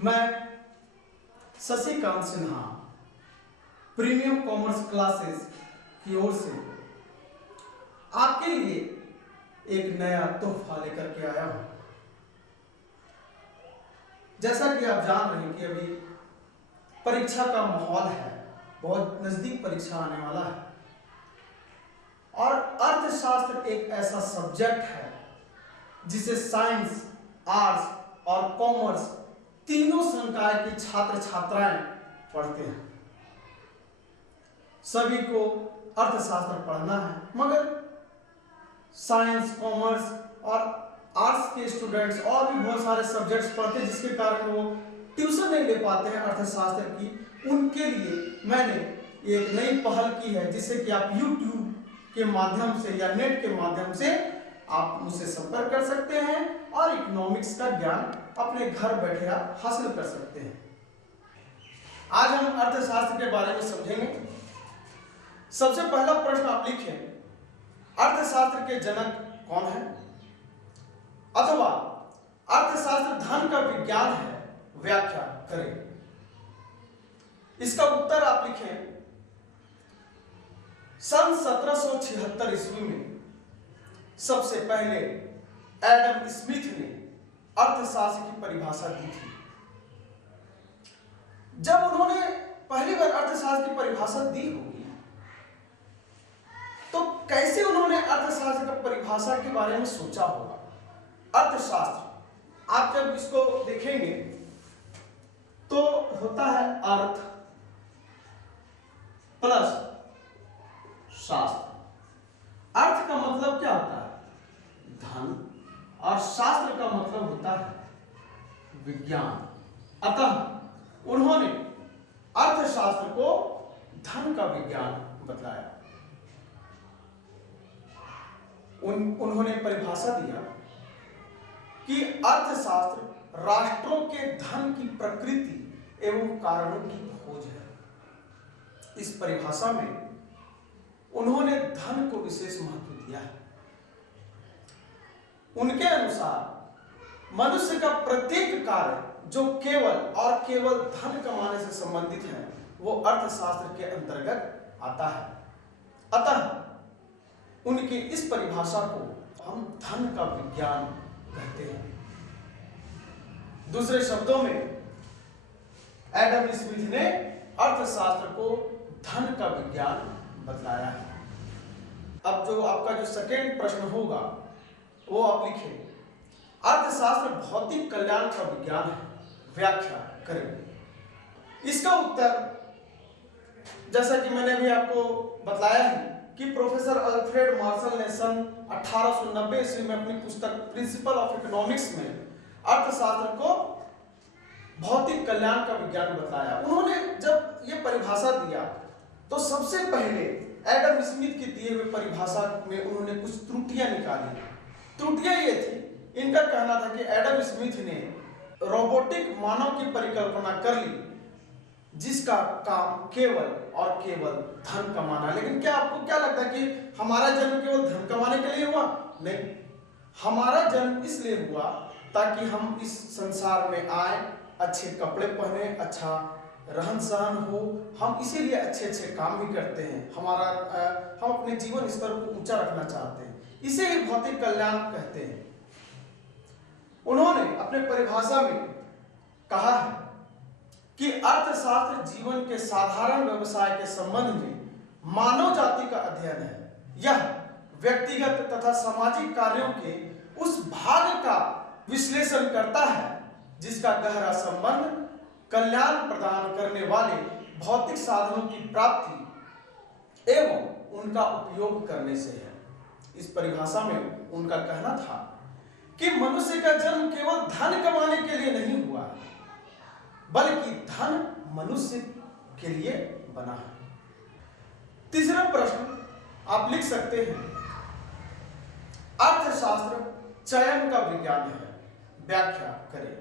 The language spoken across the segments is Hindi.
मैं Shashikant Sinha premium commerce classes की ओर से आपके लिए एक नया तोहफा लेकर के आया हूं। जैसा कि आप जान रहे हैं कि अभी परीक्षा का माहौल है, बहुत नजदीक परीक्षा आने वाला है और अर्थशास्त्र एक ऐसा सब्जेक्ट है जिसे साइंस, आर्ट्स और कॉमर्स तीनों संकाय के छात्र छात्राएं पढ़ते हैं। सभी को अर्थशास्त्र पढ़ना है, मगर साइंस, कॉमर्स और आर्ट्स के स्टूडेंट्स और भी बहुत सारे सब्जेक्ट्स पढ़ते हैं, जिसके कारण वो ट्यूशन नहीं ले पाते हैं अर्थशास्त्र की। उनके लिए मैंने एक नई पहल की है, जिससे कि आप YouTube के माध्यम से या नेट के माध्यम से आप मुझसे संपर्क कर सकते हैं और इकोनॉमिक्स का ज्ञान अपने घर बैठे आप हासिल कर सकते हैं। आज हम अर्थशास्त्र के बारे में समझेंगे। सबसे पहला प्रश्न आप लिखें, अर्थशास्त्र के जनक कौन है? अथवा अर्थशास्त्र धन का विज्ञान है, व्याख्या करें। इसका उत्तर आप लिखें, सन 1776 ईस्वी में सबसे पहले एडम स्मिथ ने अर्थशास्त्र की परिभाषा दी थी। जब उन्होंने पहली बार अर्थशास्त्र की परिभाषा दी होगी, तो कैसे उन्होंने अर्थशास्त्र की परिभाषा के बारे में सोचा होगा? अर्थशास्त्र आप जब इसको देखेंगे तो होता है अर्थ प्लस शास्त्र। अर्थ का मतलब क्या होता है? धन। और शास्त्र का मतलब होता है विज्ञान। अतः उन्होंने अर्थशास्त्र को धन का विज्ञान बतलाया। उन्होंने परिभाषा दिया कि अर्थशास्त्र राष्ट्रों के धन की प्रकृति एवं कारणों की खोज है। इस परिभाषा में उन्होंने धन को विशेष महत्व दिया है। उनके अनुसार मनुष्य का प्रत्येक कार्य जो केवल और केवल धन कमाने से संबंधित है, वो अर्थशास्त्र के अंतर्गत आता है। अतः उनकी इस परिभाषा को हम धन का विज्ञान कहते हैं। दूसरे शब्दों में एडम स्मिथ ने अर्थशास्त्र को धन का विज्ञान बतलाया है। अब जो आपका जो सेकेंड प्रश्न होगा वो आप लिखें, अर्थशास्त्र भौतिक कल्याण का विज्ञान है, व्याख्या करें। इसका उत्तर जैसा कि मैंने अभी आपको बतलाया है कि प्रोफेसर अल्फ्रेड मार्शल ने सन 1890 ईस्वी में अपनी पुस्तक प्रिंसिपल ऑफ इकोनॉमिक्स में अर्थशास्त्र को भौतिक कल्याण का विज्ञान बताया। उन्होंने जब ये परिभाषा दिया तो सबसे पहले एडम स्मिथ की दिए हुए परिभाषा में उन्होंने कुछ त्रुटियां निकाली। त्रुटियां ये थी, इनका कहना था कि एडम स्मिथ ने रोबोटिक मानव की परिकल्पना कर ली, जिसका काम केवल और केवल धन कमाना। लेकिन क्या आपको क्या लगता है कि हमारा जन्म केवल धन कमाने के लिए हुआ? नहीं, हमारा जन्म इसलिए हुआ ताकि हम इस संसार में आए, अच्छे कपड़े पहने, अच्छा रहन सहन हो। हम इसीलिए अच्छे अच्छे काम भी करते हैं। हम अपने जीवन स्तर को ऊंचा रखना चाहते हैं, इसे ही भौतिक कल्याण कहते हैं। उन्होंने अपने परिभाषा में कहा है कि अर्थशास्त्र जीवन के साधारण व्यवसाय के संबंध में मानव जाति का अध्ययन है। यह व्यक्तिगत तथा सामाजिक कार्यों के उस भाग का विश्लेषण करता है जिसका गहरा संबंध कल्याण प्रदान करने वाले भौतिक साधनों की प्राप्ति एवं उनका उपयोग करने से है। इस परिभाषा में उनका कहना था कि मनुष्य का जन्म केवल धन कमाने के लिए नहीं हुआ, बल्कि धन मनुष्य के लिए बना है। तीसरा प्रश्न आप लिख सकते हैं, अर्थशास्त्र चयन का विज्ञान है, व्याख्या करें।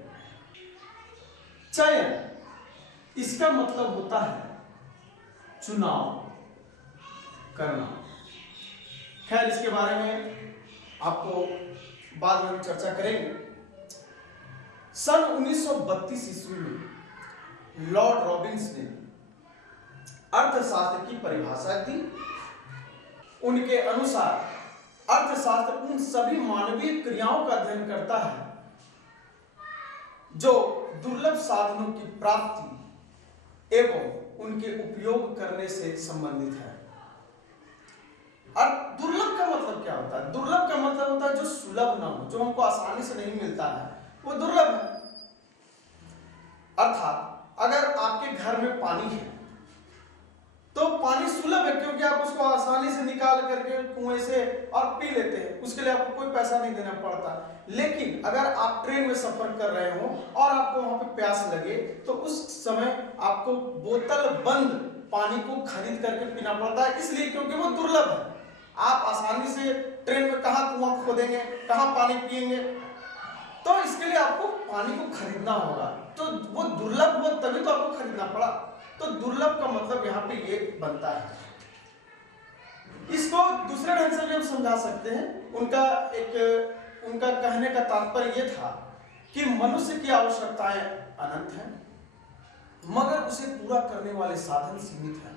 चयन, इसका मतलब होता है चुनाव करना। खैर, इसके बारे में आपको बाद में चर्चा करेंगे। सन 1932 ईस्वी में लॉर्ड रॉबिन्स ने अर्थशास्त्र की परिभाषा दी। उनके अनुसार अर्थशास्त्र उन सभी मानवीय क्रियाओं का अध्ययन करता है जो दुर्लभ साधनों की प्राप्ति एवं उनके उपयोग करने से संबंधित है। और दुर्लभ का मतलब क्या होता है? दुर्लभ का मतलब होता है जो सुलभ ना हो, जो हमको आसानी से नहीं मिलता है, वो दुर्लभ है। अर्थात अगर आपके घर में पानी है तो पानी सुलभ है, क्योंकि आप उसको आसानी से निकाल करके कुएं से और पी लेते हैं, उसके लिए आपको कोई पैसा नहीं देना पड़ता। लेकिन अगर आप ट्रेन में सफर कर रहे हो और आपको वहां पे प्यास लगे तो उस समय आपको बोतल बंद पानी को खरीद करके पीना पड़ता है, इसलिए क्योंकि वो दुर्लभ है। आप आसानी से ट्रेन में कहाँ कुआं खोदेंगे, कहाँ पानी पिएंगे, तो इसके लिए आपको पानी को खरीदना होगा। तो वो दुर्लभ हो तभी तो आपको खरीदना पड़ा। तो दुर्लभ का मतलब यहाँ पे ये बनता है। इसको दूसरे ढंग से भी हम समझा सकते हैं। उनका कहने का तात्पर्य ये था कि मनुष्य की आवश्यकताएं अनंत हैं, मगर उसे पूरा करने वाले साधन सीमित हैं।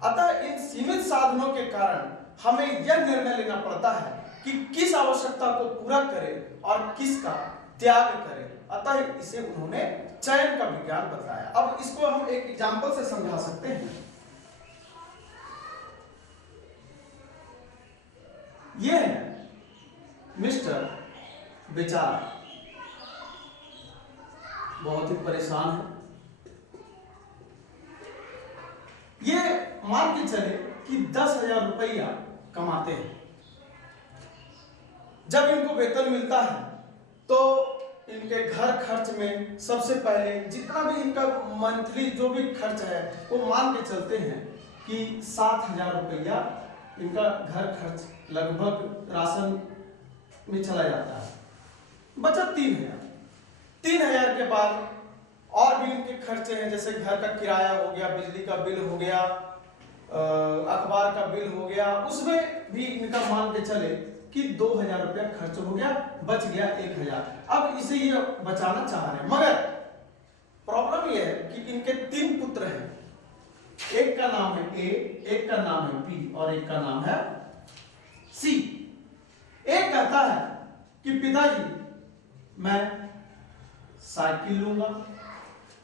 अतः इन सीमित साधनों के कारण हमें यह निर्णय लेना पड़ता है कि किस आवश्यकता को पूरा करें और किसका त्याग करें। अतः इसे उन्होंने चयन का विज्ञान बताया। अब इसको हम एक एग्जाम्पल से समझा सकते हैं। ये है मिस्टर बेचारा, बहुत ही परेशान है। ये मान के चले कि 10,000 रुपया कमाते हैं। जब इनको वेतन मिलता है तो इनके घर खर्च में सबसे पहले जितना भी इनका मंथली जो भी खर्च है वो मान के चलते हैं कि 7,000 रुपया इनका घर खर्च लगभग राशन में चला जाता है। बचत 3,000 के बाद और भी इनके खर्चे हैं, जैसे घर का किराया हो गया, बिजली का बिल हो गया, अखबार का बिल हो गया, उसमें भी इनका मान के चले कि 2,000 रुपया खर्च हो गया, बच गया 1,000। अब इसे ये बचाना चाह रहे हैं, मगर प्रॉब्लम ये है कि इनके 3 पुत्र हैं। एक का नाम है ए, एक का नाम है बी और एक का नाम है सी। एक कहता है कि पिताजी मैं साइकिल लूंगा,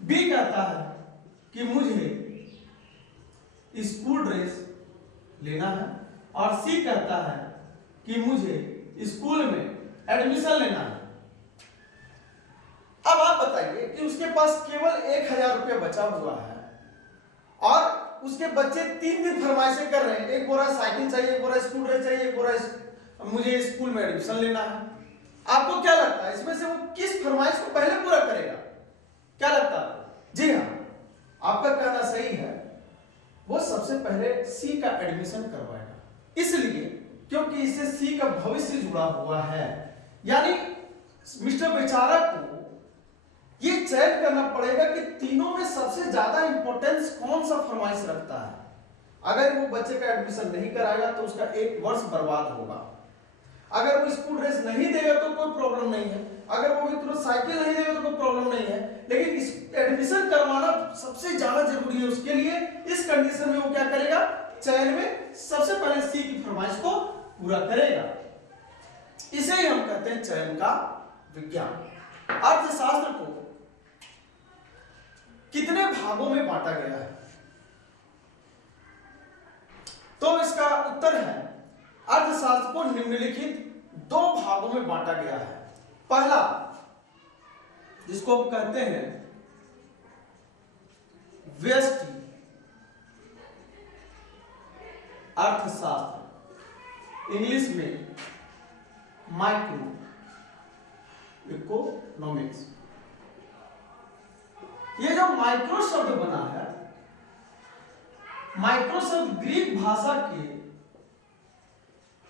बी कहता है कि मुझे स्कूल ड्रेस लेना है, और सी कहता है कि मुझे स्कूल में एडमिशन लेना है। अब आप बताइए कि उसके पास केवल 1,000 रुपया बचा हुआ है और उसके बच्चे 3 दिन फरमाइशें कर रहे हैं, एक बोरा साइकिल चाहिए, एक बोरा स्कूल ड्रेस चाहिए, एक बोरा मुझे स्कूल में एडमिशन लेना है। आपको क्या लगता है इसमें से वो किस फरमाइश को पहले पूरा करेगा? क्या लगता है? जी हाँ, आपका कहना सही है, वो सबसे पहले सी का एडमिशन करवाएगा, इसलिए क्योंकि इससे सी का भविष्य जुड़ा हुआ है। यानी मिस्टर बेचारा को ये चयन करना पड़ेगा कि तीनों में सबसे ज्यादा इंपॉर्टेंस कौन सा फरमाइश रखता है। अगर वो बच्चे का एडमिशन नहीं कराएगा तो उसका 1 वर्ष बर्बाद होगा। अगर वो स्कूल ड्रेस नहीं देगा तो कोई प्रॉब्लम नहीं है, अगर वो भी तुरंत साइकिल नहीं देगा तो कोई प्रॉब्लम नहीं है, लेकिन इस एडमिशन करवाना सबसे ज्यादा जरूरी है उसके लिए। इस कंडीशन में वो क्या करेगा? चयन में सबसे पहले सी की फरमाइश को पूरा करेगा। इसे ही हम कहते हैं चयन का विज्ञान। अर्थशास्त्र को कितने भागों में बांटा गया है? तो इसका उत्तर है अर्थशास्त्र को निम्नलिखित 2 भागों में बांटा गया है। पहला, जिसको हम कहते हैं व्यष्टि अर्थशास्त्र, इंग्लिश में माइक्रो इकोनॉमिक्स। ये जो माइक्रो शब्द बना है, माइक्रो शब्द ग्रीक भाषा के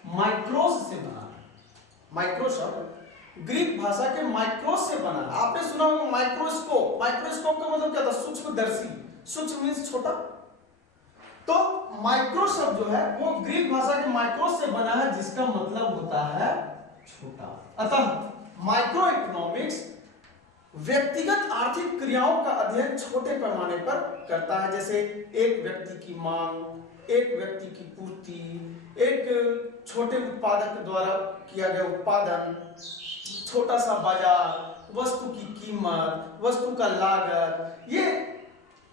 माइक्रोस से बना है। माइक्रो शब्द ग्रीक भाषा के माइक्रोस से बना है। आपने सुना होगा माइक्रोस्कोप। माइक्रोस्कोप का मतलब क्या था? सूक्ष्मदर्शी। सूक्ष्म मीन्स छोटा। तो माइक्रो शब्द जो है वो ग्रीक भाषा के माइक्रोस से बना है, जिसका मतलब होता है छोटा। अतः माइक्रो इकोनॉमिक्स व्यक्तिगत आर्थिक क्रियाओं का अध्ययन छोटे पैमाने पर करता है, जैसे एक व्यक्ति की मांग, एक व्यक्ति की पूर्ति, एक छोटे उत्पादक द्वारा किया गया उत्पादन, छोटा सा बाजार, वस्तु की कीमत, वस्तु का लागत, ये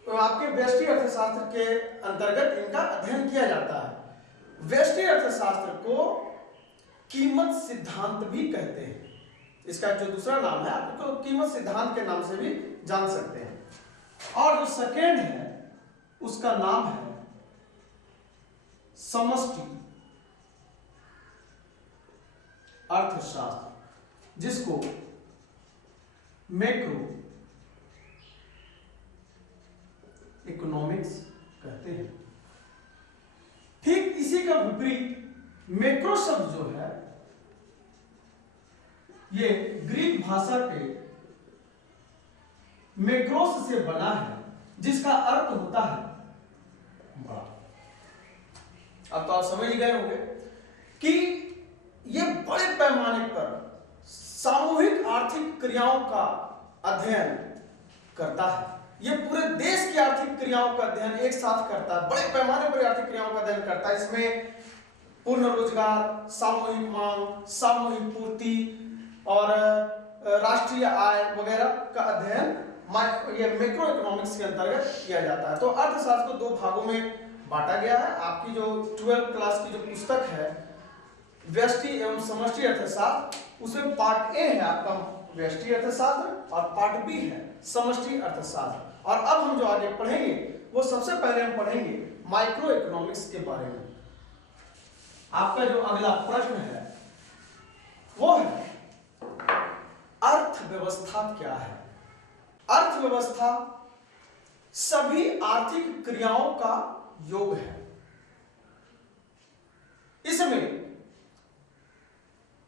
आपके व्यष्टि अर्थशास्त्र के अंतर्गत इनका अध्ययन किया जाता है। व्यष्टि अर्थशास्त्र को कीमत सिद्धांत भी कहते हैं। इसका जो दूसरा नाम है आपको कीमत सिद्धांत के नाम से भी जान सकते हैं। और जो सेकेंड है उसका नाम है समष्टि अर्थशास्त्र, जिसको मैक्रो इकोनॉमिक्स कहते हैं। ठीक इसी का विपरीत मैक्रो शब्द जो है ये ग्रीक भाषा के मैक्रोस से बना है, जिसका अर्थ होता है बड़ा। अब तो आप समझ गए होंगे कि ये बड़े पैमाने पर सामूहिक आर्थिक क्रियाओं का अध्ययन करता है। ये पूरे देश की आर्थिक क्रियाओं का अध्ययन एक साथ करता है, बड़े पैमाने पर आर्थिक क्रियाओं का अध्ययन करता है। इसमें पूर्ण रोजगार, सामूहिक मांग, सामूहिक पूर्ति और राष्ट्रीय आय वगैरह का अध्ययन ये मैक्रो इकोनॉमिक्स के अंतर्गत किया जाता है। तो अर्थशास्त्र को दो भागों में बांटा गया है। आपकी जो 12th क्लास की जो पुस्तक है व्यष्टि एवं समष्टि अर्थशास्त्र, उसमें पार्ट ए है आपका व्यष्टि अर्थशास्त्र और पार्ट बी है समष्टि अर्थशास्त्र। और अब हम जो आगे पढ़ेंगे वो सबसे पहले हम पढ़ेंगे माइक्रो इकोनॉमिक्स के बारे में। आपका जो अगला प्रश्न है वो है अर्थव्यवस्था क्या है। अर्थव्यवस्था सभी आर्थिक क्रियाओं का योग है। इसमें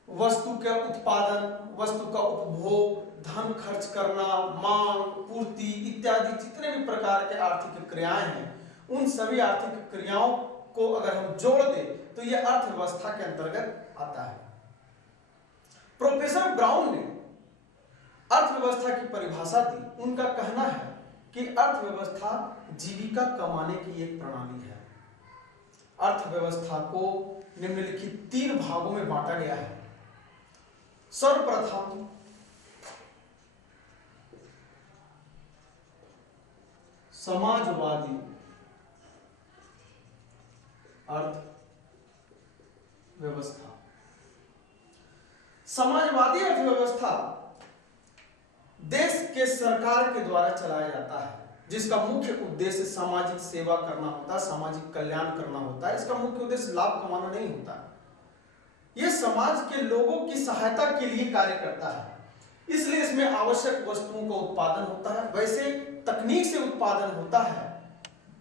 वस्तु का उत्पादन, वस्तु का उपभोग, धन खर्च करना, मांग, पूर्ति इत्यादि जितने भी प्रकार के आर्थिक क्रियाएं हैं, उन सभी आर्थिक क्रियाओं को अगर हम जोड़ दें तो यह अर्थव्यवस्था के अंतर्गत आता है। प्रोफेसर ब्राउन ने अर्थव्यवस्था की परिभाषा दी। उनका कहना है कि अर्थव्यवस्था जीविका कमाने की एक प्रणाली है। अर्थव्यवस्था को निम्नलिखित 3 भागों में बांटा गया है। सर्वप्रथम समाजवादी अर्थव्यवस्था। समाजवादी अर्थव्यवस्था देश के सरकार के द्वारा चलाया जाता है, जिसका मुख्य उद्देश्य सामाजिक सेवा करना होता है, सामाजिक कल्याण करना होता है। इसका मुख्य उद्देश्य लाभ कमाना नहीं होता। यह समाज के लोगों की सहायता के लिए कार्य करता है, इसलिए इसमें आवश्यक वस्तुओं का उत्पादन होता है। वैसे तकनीक से उत्पादन होता है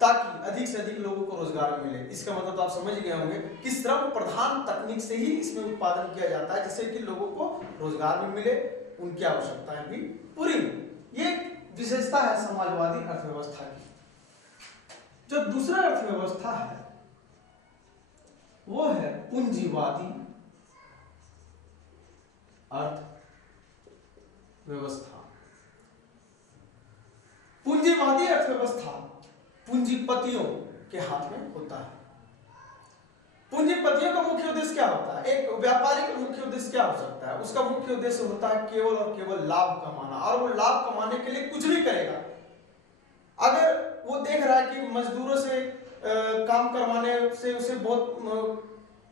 ताकि अधिक से अधिक लोगों को रोजगार मिले। इसका मतलब तो आप समझ गए होंगे कि श्रम प्रधान तकनीक से ही इसमें उत्पादन किया जाता है, जिससे कि लोगों को रोजगार भी मिले, उनकी आवश्यकताएं भी पूरी हो। ये विशेषता है समाजवादी अर्थव्यवस्था की। जो दूसरा अर्थव्यवस्था है वो है पूंजीवादी अर्थव्यवस्था। पूंजीवादी अर्थव्यवस्था पूंजीपतियों के हाथ में होता है। पूंजीपतियों का मुख्य उद्देश्य क्या होता है? एक व्यापारी का मुख्य उद्देश्य क्या हो सकता है? उसका मुख्य उद्देश्य होता है केवल और केवल लाभ कमाना, और वो लाभ कमाने के लिए कुछ भी करेगा। अगर वो देख रहा है कि मजदूरों से काम करवाने से उसे बहुत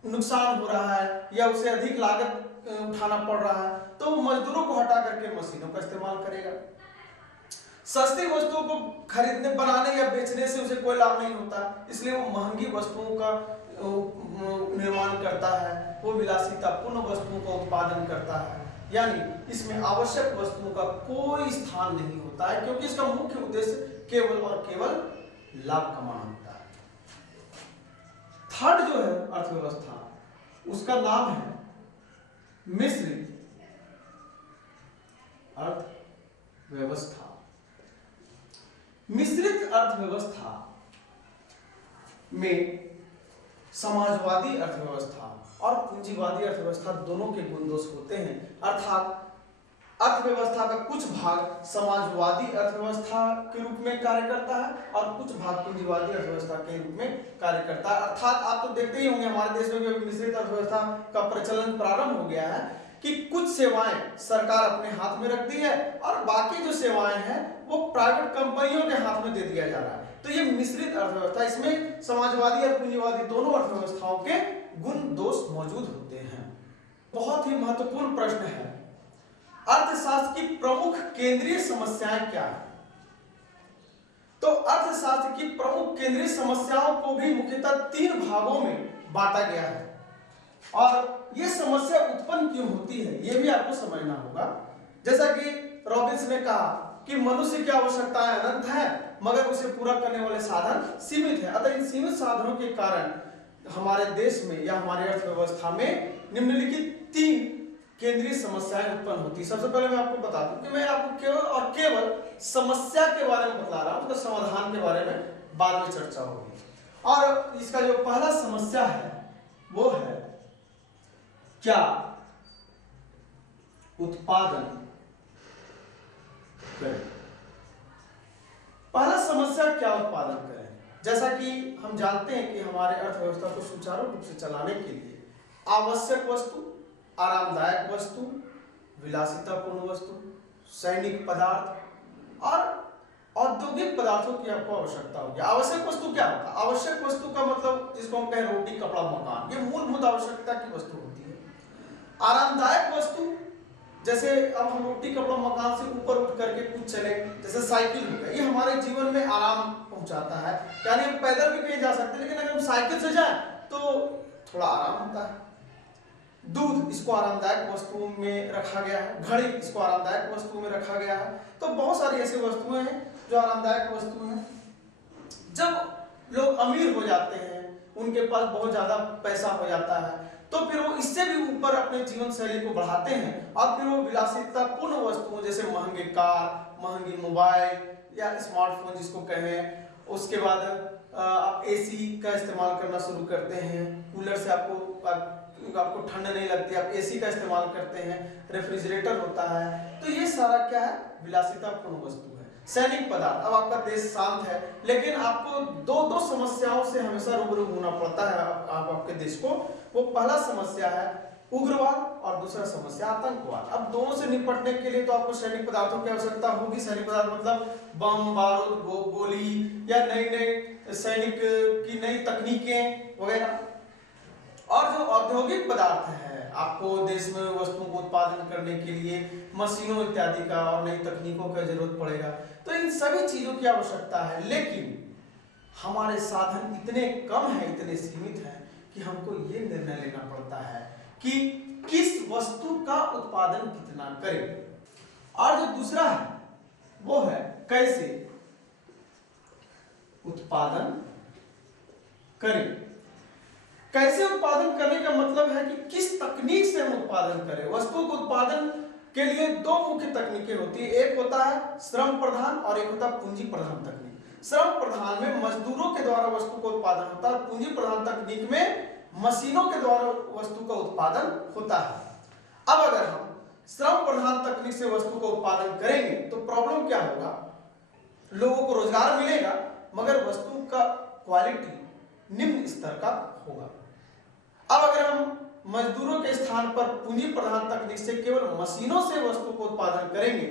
नुकसान हो रहा है या उसे अधिक लागत उठाना पड़ रहा है, तो वो मजदूरों को हटा करके मशीनों का इस्तेमाल करेगा। सस्ती वस्तुओं को खरीदने, बनाने या बेचने से उसे कोई लाभ नहीं होता, इसलिए वो महंगी वस्तुओं का निर्माण करता है, वो विलासितापूर्ण वस्तुओं का उत्पादन करता है। यानी इसमें आवश्यक वस्तुओं का कोई स्थान नहीं होता है, क्योंकि इसका मुख्य उद्देश्य केवल और केवल लाभ कमाना होता है। थर्ड जो है अर्थव्यवस्था, उसका नाम है मिश्रित अर्थव्यवस्था। मिश्रित अर्थव्यवस्था में समाजवादी अर्थव्यवस्था और पूंजीवादी अर्थव्यवस्था दोनों के गुण दोष होते हैं। अर्थात अर्थव्यवस्था का कुछ भाग समाजवादी अर्थव्यवस्था के रूप में कार्य करता है और कुछ भाग पूंजीवादी अर्थव्यवस्था के रूप में कार्य करता है। अर्थात आप तो देखते ही होंगे हमारे देश में भी मिश्रित अर्थव्यवस्था का प्रचलन प्रारंभ हो गया है कि कुछ सेवाएं सरकार अपने हाथ में रखती है और बाकी जो सेवाएं हैं वो प्राइवेट कंपनियों के हाथ में दे दिया जा रहा है। तो ये मिश्रित अर्थव्यवस्था, इसमें समाजवादी और पूंजीवादी दोनों अर्थव्यवस्थाओं के गुण दोष मौजूद होते हैं। बहुत ही महत्वपूर्ण प्रश्न है, अर्थशास्त्र की प्रमुख केंद्रीय समस्याएं क्या है? तो अर्थशास्त्र की प्रमुख केंद्रीय समस्याओं को भी मुख्यतः 3 भागों में बांटा गया है और यह समस्या उत्पन्न क्यों होती है यह भी आपको समझना होगा। जैसा कि रॉबिन्स ने कहा कि मनुष्य की आवश्यकताएं अनंत है मगर उसे पूरा करने वाले साधन सीमित है। अतः इन सीमित साधनों के कारण हमारे देश में या हमारी अर्थव्यवस्था में निम्नलिखित 3 केंद्रीय समस्याएं उत्पन्न होती है। सबसे पहले मैं आपको बता दूं कि मैं आपको केवल और केवल समस्या के बारे में बता रहा हूं, उसका समाधान के बारे में बाद में चर्चा होगी। और इसका जो पहला समस्या है वो है क्या उत्पादन करें। पहला समस्या क्या उत्पादन करें। जैसा कि हम जानते हैं कि हमारे अर्थव्यवस्था को सुचारू रूप से चलाने के लिए आवश्यक वस्तु, आरामदायक वस्तु, विलासितापूर्ण वस्तु, सैनिक पदार्थ और औद्योगिक पदार्थों की आपको आवश्यकता होगी। आवश्यक वस्तु क्या होता है? आवश्यक वस्तु का मतलब जिसको हम कहें रोटी, कपड़ा, मकान, ये मूलभूत आवश्यकता की वस्तु होती है। आरामदायक वस्तु जैसे अब हम रोटी, कपड़ा, मकान से ऊपर उठ करके कुछ चले, जैसे साइकिल हो गया, ये हमारे जीवन में आराम पहुंचाता है। यानी हम पैदल भी कहीं जा सकते हैं लेकिन अगर हम साइकिल से जाएं तो थोड़ा आराम होता है। दूध, इसको आरामदायक वस्तुओं में रखा गया है। घड़ी, इसको आरामदायक वस्तुओं में रखा गया है। तो बहुत सारी ऐसी वस्तुएं हैं जो आरामदायक वस्तुएं हैं। जब लोग अमीर हो जाते हैं, उनके पास बहुत ज्यादा पैसा हो जाता है, तो फिर वो इससे भी ऊपर अपने जीवन शैली को बढ़ाते हैं और फिर वो विलासितापूर्ण वस्तुओं जैसे महंगे कार, महंगी मोबाइल या स्मार्टफोन जिसको कहें, उसके बाद आप एसी का इस्तेमाल करना शुरू करते हैं। कूलर से आपको ठंड नहीं लगती, आप एसी का इस्तेमाल करते हैं, रेफ्रिजरेटर होता है। तो ये सारा क्या है? विलासितापूर्ण वस्तु है। सैनिक पदार्थ, अब आपका देश शांत है लेकिन आपको दो समस्याओं से हमेशा रूबरू होना पड़ता है आपके देश को। वो पहला समस्या है उग्रवाद और दूसरा समस्या आतंकवाद। अब दोनों से निपटने के लिए तो आपको सैनिक पदार्थों की आवश्यकता होगी। सैनिक पदार्थ मतलब बम, बारूद, गोली या नई सैनिक की नई तकनीकें वगैरह। और जो औद्योगिक पदार्थ है, आपको देश में वस्तुओं को उत्पादन करने के लिए मशीनों इत्यादि का और नई तकनीकों का जरूरत पड़ेगा। तो इन सभी चीजों की आवश्यकता है लेकिन हमारे साधन इतने कम हैं, इतने सीमित हैं कि हमको ये निर्णय लेना पड़ता है कि किस वस्तु का उत्पादन कितना करें। और जो दूसरा है वो है कैसे उत्पादन करें। कैसे उत्पादन करने का मतलब है कि किस तकनीक से हम उत्पादन करें। वस्तु को उत्पादन के लिए 2 मुख्य तकनीकें होती है, एक होता है श्रम प्रधान और एक होता है पूंजी प्रधान तकनीक। श्रम प्रधान में मजदूरों के द्वारा वस्तु का उत्पादन होता है, पूंजी प्रधान तकनीक में मशीनों के द्वारा वस्तु का उत्पादन होता है। अब अगर हम श्रम प्रधान तकनीक से वस्तु का उत्पादन करेंगे तो प्रॉब्लम क्या होगा? लोगों को रोजगार मिलेगा मगर वस्तु का क्वालिटी निम्न स्तर का होगा। अब अगर हम मजदूरों के स्थान पर पूंजी प्रधान तकनीक से केवल मशीनों से वस्तु को उत्पादन करेंगे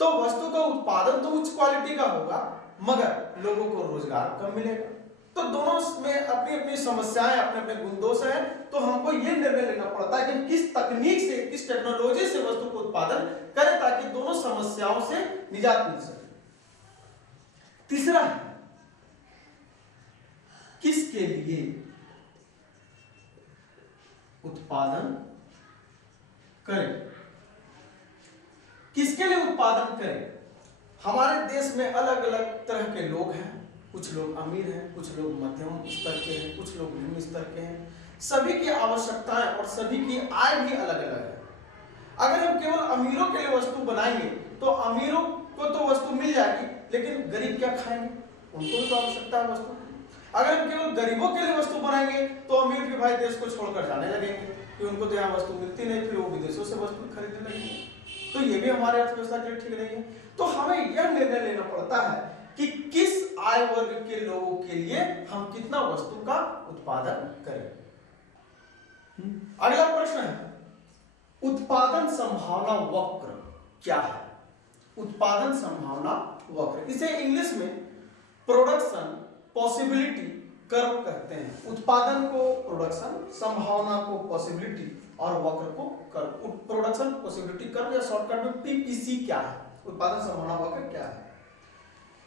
तो वस्तु का उत्पादन तो उच्च क्वालिटी का होगा मगर लोगों को रोजगार कम मिलेगा। तो दोनों में अपनी अपनी समस्याएं, अपने अपने गुण दोष हैं। तो हमको ये निर्णय लेना पड़ता है कि किस तकनीक से, किस टेक्नोलॉजी से वस्तु को उत्पादन करें ताकि दोनों समस्याओं से निजात मिल सके। तीसरा है किसके लिए उत्पादन करें। किसके लिए उत्पादन करें? हमारे देश में अलग अलग तरह के लोग हैं। कुछ लोग अमीर हैं, कुछ लोग मध्यम स्तर के हैं, कुछ लोग निम्न स्तर के हैं। सभी की आवश्यकताएं और सभी की आय भी अलग अलग है। अगर हम केवल अमीरों के लिए वस्तु बनाएंगे तो अमीरों को तो वस्तु मिल जाएगी लेकिन गरीब क्या खाएंगे? उनको भी तो आवश्यकता है वस्तु। अगर हम केवल गरीबों के लिए वस्तु बनाएंगे तो अमीर भी भाई देश को छोड़कर जाने लगेंगे कि उनको तो यहाँ वस्तु मिलती नहीं, फिर वो विदेशों से वस्तु खरीदने लगेंगे। तो ये भी हमारे अर्थव्यवस्था के लिए ठीक नहीं है। तो हमें यह निर्णय लेना पड़ता है कि किस आय वर्ग के लोगों के लिए हम कितना वस्तु का उत्पादन करें। अगला प्रश्न है, उत्पादन संभावना वक्र क्या है? उत्पादन संभावना वक्र, इसे इंग्लिश में प्रोडक्शन पॉसिबिलिटी कर्व कहते हैं। उत्पादन को प्रोडक्शन, संभावना को पॉसिबिलिटी और वक्र को कर्व। प्रोडक्शन पॉसिबिलिटी कर्व या शॉर्टकट में पीपीसी क्या है? उत्पादन संभावना वक्र क्या है?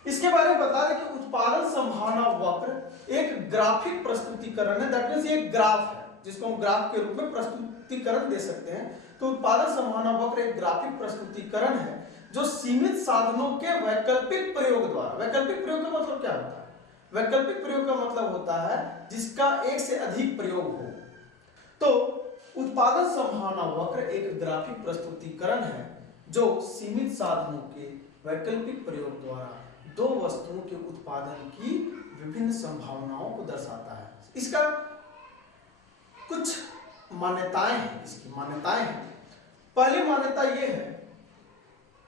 इसके बारे में बता दें कि उत्पादन संभावना वक्र एक ग्राफिक प्रस्तुतिकरण है। दैट मींस ये एक ग्राफ है जिसको हम ग्राफ के रूप में प्रस्तुतिकरण दे सकते हैं। तो उत्पादन संभावना वक्र एक ग्राफिक प्रस्तुतिकरण है जो सीमित साधनों के वैकल्पिक प्रयोग द्वारा, वैकल्पिक प्रयोग का मतलब क्या होता है? वैकल्पिक प्रयोग का मतलब होता है जिसका एक से अधिक प्रयोग हो। तो उत्पादन संभावना वक्र एक ग्राफिक प्रस्तुतिकरण है जो सीमित साधनों के वैकल्पिक प्रयोग द्वारा दो वस्तुओं के उत्पादन की विभिन्न संभावनाओं को दर्शाता है। इसका कुछ मान्यताएं हैं, इसकी मान्यताएं हैं। पहली मान्यता यह है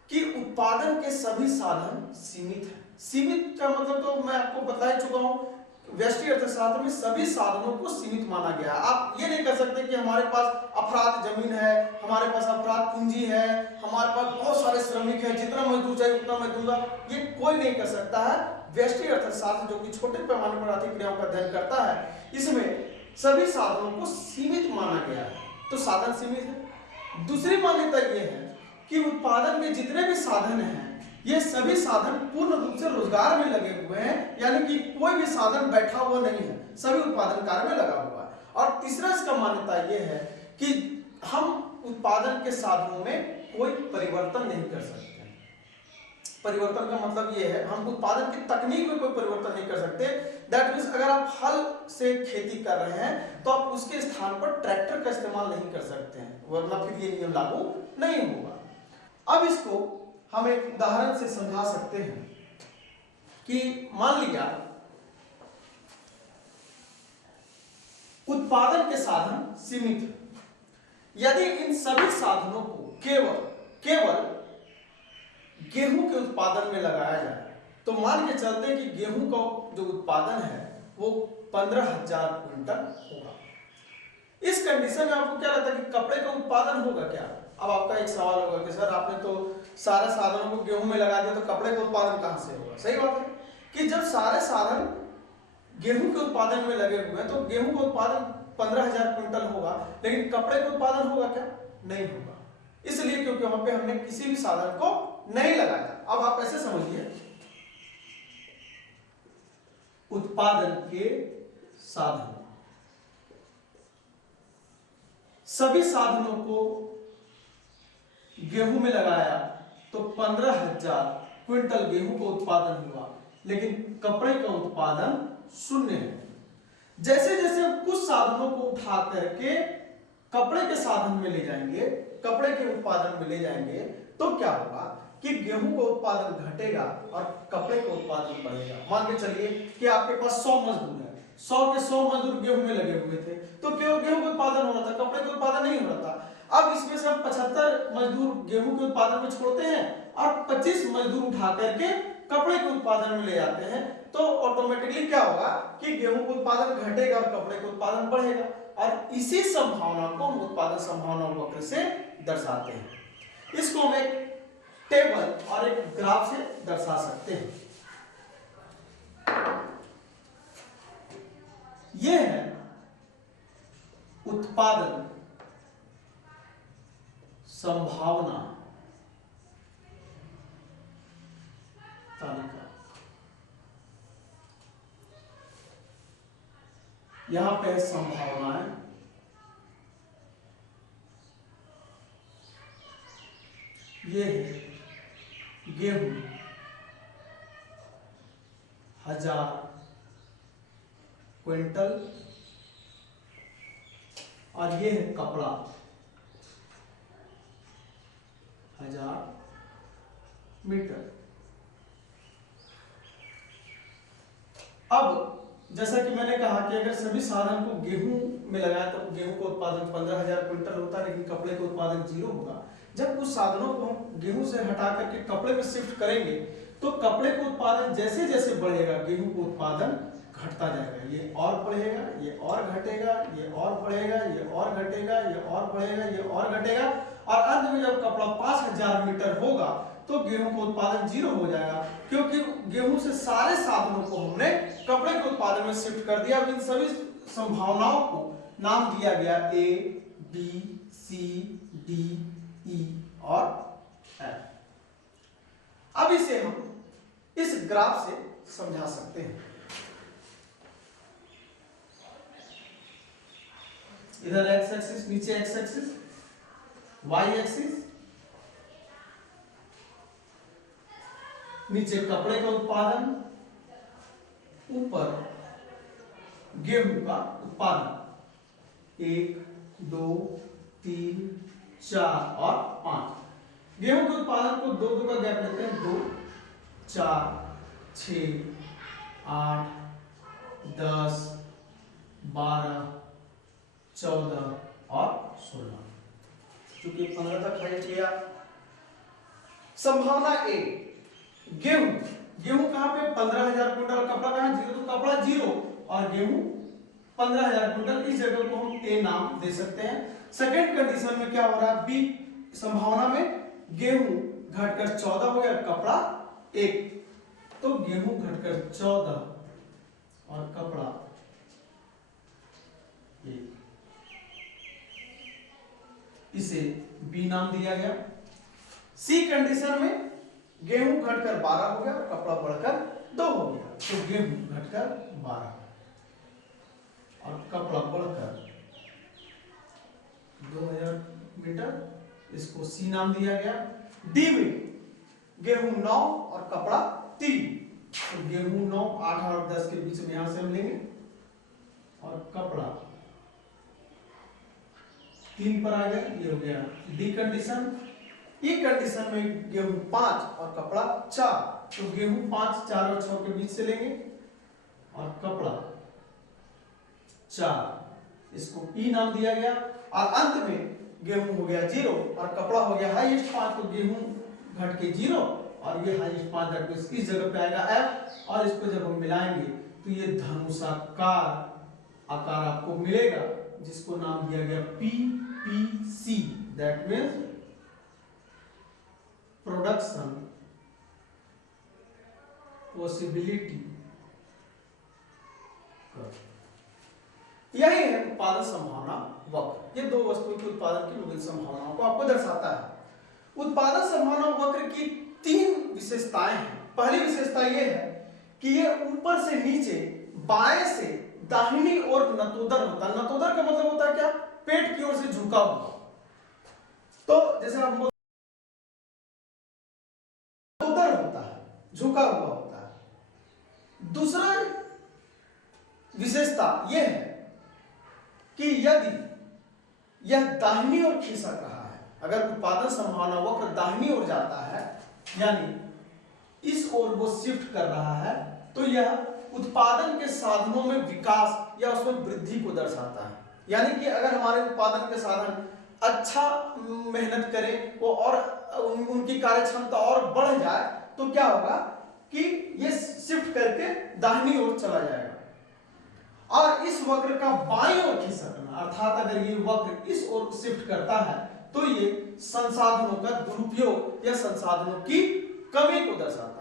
कि उत्पादन के सभी साधन सीमित हैं। सीमित का मतलब तो मैं आपको बता ही चुका हूं, व्यष्टि अर्थशास्त्र में सभी साधनों को सीमित माना गया है। आप ये नहीं कर सकते कि हमारे पास अफराद जमीन है, हमारे पास अफराद पूंजी है, हमारे पास बहुत सारे श्रमिक है, जितना मजदूर चाहिए उतना मैं दूंगा, ये कोई नहीं कर सकता है। व्यष्टि अर्थशास्त्र जो कि छोटे पैमाने पर आर्थिक क्रियाओं का अध्ययन करता है, इसमें सभी साधनों को सीमित माना गया है। तो साधन सीमित है। दूसरी मान्यता यह है कि उत्पादन के जितने भी साधन हैं ये सभी साधन पूर्ण रूप से रोजगार में लगे हुए हैं, यानी कि कोई भी साधन बैठा हुआ नहीं है, सभी उत्पादन कार्य में लगा हुआ है। और तीसरा इसका मान्यता यह है कि हम उत्पादन के साधनों में कोई परिवर्तन नहीं कर सकते। परिवर्तन का मतलब यह है हम उत्पादन की तकनीक में कोई परिवर्तन नहीं कर सकते। दैट मींस अगर आप हल से खेती कर रहे हैं तो आप उसके स्थान पर ट्रैक्टर का इस्तेमाल नहीं कर सकते हैं, वरना फिर ये नियम लागू नहीं होगा। अब इसको हम एक उदाहरण से समझा सकते हैं कि मान लिया उत्पादन के साधन सीमित है। यदि इन सभी साधनों को केवल गेहूं के उत्पादन में लगाया जाए तो मान के चलते हैं कि गेहूं का जो उत्पादन है वो 15,000 क्विंटल होगा। इस कंडीशन में आपको क्या लगता है कि कपड़े का उत्पादन होगा क्या? अब आपका एक सवाल होगा कि सर आपने तो सारे साधनों को गेहूं में लगा दिया तो कपड़े का उत्पादन कहां से होगा? सही बात है कि जब सारे साधन गेहूं के उत्पादन में लगे हुए हैं तो गेहूं का उत्पादन 15,000 क्विंटल होगा, लेकिन कपड़े का उत्पादन होगा क्या? नहीं होगा। इसलिए क्योंकि वहां पे हमने किसी भी साधन को नहीं लगाया। अब आप ऐसे समझिए, उत्पादन के साधन, सभी साधनों को गेहूं में लगाया तो 15,000 क्विंटल गेहूं का उत्पादन हुआ, लेकिन कपड़े का उत्पादन 0 है। जैसे जैसे हम कुछ साधनों को उठा करके कपड़े के साधन में ले जाएंगे, कपड़े के उत्पादन में ले जाएंगे, तो क्या होगा कि गेहूं का उत्पादन घटेगा और कपड़े का उत्पादन बढ़ेगा। मान के चलिए कि आपके पास 100 मजदूर है, 100 के 100 मजदूर गेहूं में लगे हुए थे, तो केवल गेहूं का उत्पादन हो रहा था, कपड़े का उत्पादन नहीं हो रहा था। अब इसमें से हम 75 मजदूर गेहूं के उत्पादन में छोड़ते हैं और 25 मजदूर उठा करके कपड़े के उत्पादन में ले जाते हैं, तो ऑटोमेटिकली क्या होगा कि गेहूं का उत्पादन घटेगा और कपड़े का उत्पादन बढ़ेगा। और इसी संभावना को हम उत्पादन संभावना वक्र से दर्शाते हैं। इसको हम एक टेबल और एक ग्राफ से दर्शा सकते हैं। यह है उत्पादन संभावना तालिका। यहां पे संभावनाएं, ये है गेहूं 1000 क्विंटल और ये है कपड़ा 1000 मीटर। अब जैसा कि मैंने कहा कि अगर सभी साधन को गेहूं में लगाया तो गेहूं का उत्पादन 15,000 क्विंटल होता है, लेकिन कपड़े का उत्पादन 0 होगा। जब कुछ साधनों को हम गेहूं से हटा करके कपड़े में शिफ्ट करेंगे तो कपड़े का उत्पादन जैसे जैसे बढ़ेगा गेहूं का उत्पादन घटता जाएगा। ये और बढ़ेगा, ये और घटेगा, ये और बढ़ेगा, ये और घटेगा, ये और बढ़ेगा, ये और घटेगा, और अंत में जब कपड़ा 5,000 मीटर होगा तो गेहूं का उत्पादन 0 हो जाएगा, क्योंकि गेहूं से सारे साधनों को हमने कपड़े के उत्पादन में शिफ्ट कर दिया। इन सभी संभावनाओं को नाम दिया गया ए, बी, सी, डी, ई और एफ। अब इसे हम इस ग्राफ से समझा सकते हैं। इधर एक्स एक्सिस, नीचे एक्स एक्सिस, वाई एक्सिस, नीचे कपड़े का उत्पादन, ऊपर गेहूं का उत्पादन 1, 2, 3, 4 और 5। गेहूं के उत्पादन को 2 का गैप लेते हैं, 2, 4, 6, 8, 10, 12, 14 और 16, क्योंकि 15 तक हाइट लिया। संभावना ए, गेहूं कहां पे 15,000 क्विंटल, कपड़ा कहां 0, तो कपड़ा 0 और गेहूं 15,000 क्विंटल, इस जगह को हम ए नाम दे सकते हैं। सेकेंड कंडीशन में क्या हो रहा है, बी संभावना में गेहूं घटकर 14 हो गया, कपड़ा 1, तो गेहूं घटकर 14 और कपड़ा 1, इसे बी नाम दिया गया। सी कंडीशन में गेहूं घटकर 12 हो गया, कपड़ा बढ़कर 2 हो गया, तो गेहूं घटकर 12 और कपड़ा बढ़कर 2000 मीटर, इसको सी नाम दिया गया। डी में गेहूं 9 और कपड़ा 3, तो गेहूं 9, 8 और 10 के बीच में यहां से हम लेंगे और कपड़ा 3 पर आ गया, ये हो गया डी कंडीशन। ये कंडीशन में गेहूं 5 और कपड़ा 4, तो गेहूं 5, 4 और 6 के बीच से लेंगे और कपड़ा 4, इसको ई नाम दिया गया। और अंत में गेहूं हो गया 0 और कपड़ा हो गया हाईएस्ट 5, तो गेहूं घट के 0 और ये हाईएस्ट 5 घट के इस जगह पे आएगा एफ, और इसको जब हम मिलाएंगे तो ये धनुषाकार आकार आपको मिलेगा, जिसको नाम दिया गया PPC, that means production possibility curve. यही है उत्पादन संभावना वक्र। ये 2 वस्तुओं के उत्पादन की विभिन्न संभावनाओं को आपको दर्शाता है। उत्पादन संभावना वक्र की 3 विशेषताएं हैं। पहली विशेषता ये है कि ये ऊपर से नीचे, बाएं से दाहिनी ओर नतोदर होता है। नतोदर का मतलब होता है क्या, पेट की ओर से झुका हुआ। तो जैसे आप झुका हुआ होता है। दूसरा विशेषता यह है कि यदि यह दाहिनी ओर खिसक रहा है, अगर उत्पादन संभावना वक्र दाहिनी ओर जाता है, यानी इस ओर वो शिफ्ट कर रहा है, तो यह उत्पादन के साधनों में विकास या उसमें वृद्धि को दर्शाता है। यानी कि अगर हमारे उत्पादन के साधन अच्छा मेहनत करें, वो और उनकी कार्यक्षमता और बढ़ जाए, तो क्या होगा कि ये शिफ्ट करके दाहिनी ओर चला जाएगा। और इस वक्र का बाईं ओर खिसकना, अर्थात अगर ये वक्र इस ओर शिफ्ट करता है तो ये संसाधनों का दुरुपयोग या संसाधनों की कमी को दर्शाता है।